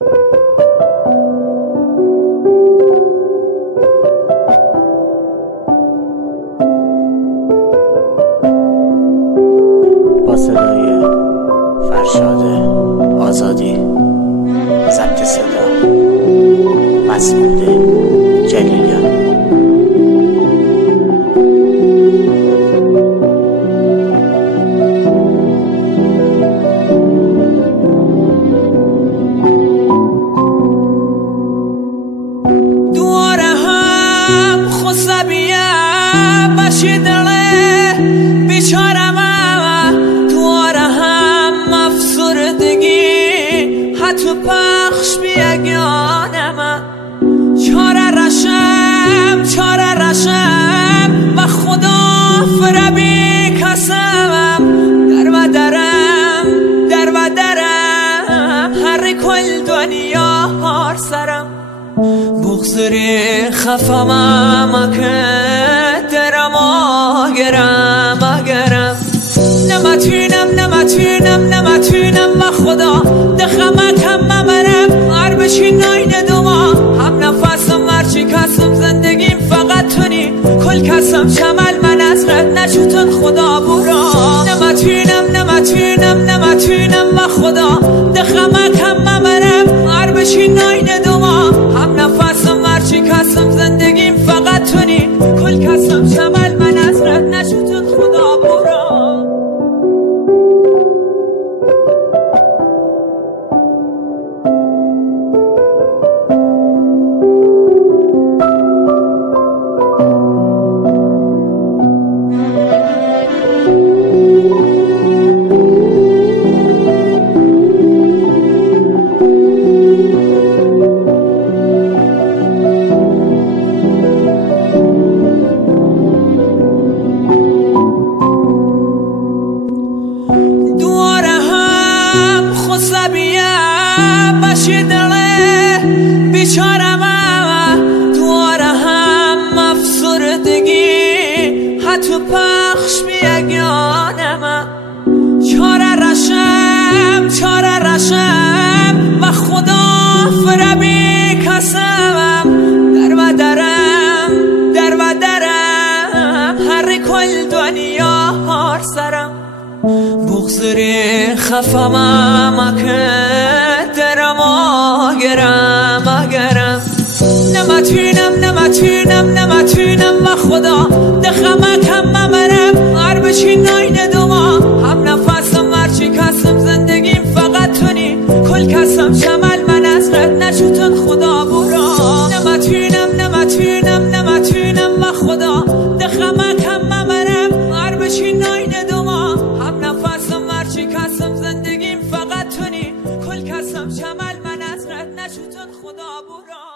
با صدای فرشاد آزادی، ضبط صدا مسعود جلیلیان. دواره هم خسبیه بشی دله بیچارم، دواره هم افسردگی حتی پخش بیگانم. چاره رشم و خدا فربی کسمم، در و درم هر کل دنیا هار سرم. بغزری خفمم که درم آگرم نمتونم و خدا دخمک هم ممرم. هر بشی ناین دوما هم نفسم هرچی کسم زندگیم فقط تونی. کل کسم شمل من از رد نشوتن خدا برا. نمتونم و خدا دخمک هم ممرم. هر بشی ناین دوما هم نفسم هرچی کسم زندگیم فقط تونی. کل کسم شمل من از رد نشوتن خدا برا. بشی دله بیچارم، دواره هم افسردگی حتی پخش بیگانم. چاره رشم و خدا فربی کسمم، در و درم هر کل دنیا هار سرم. بغزری خفمم که درم آگرم. نمتونم و خدا دخمک هم ممرم. هر بشی ناین دوما هم نفسم هرچی کسم زندگیم فقط تونی. کل کسم شمل من از رد نشوتن خدا برا. نمتونم و خدا دخمک هم ممرم. هر بشی ناین دوما هم نفسم هرچی کسم زندگیم فقط تونی. کل کسم شمل من از رد نشوتن خدا برا.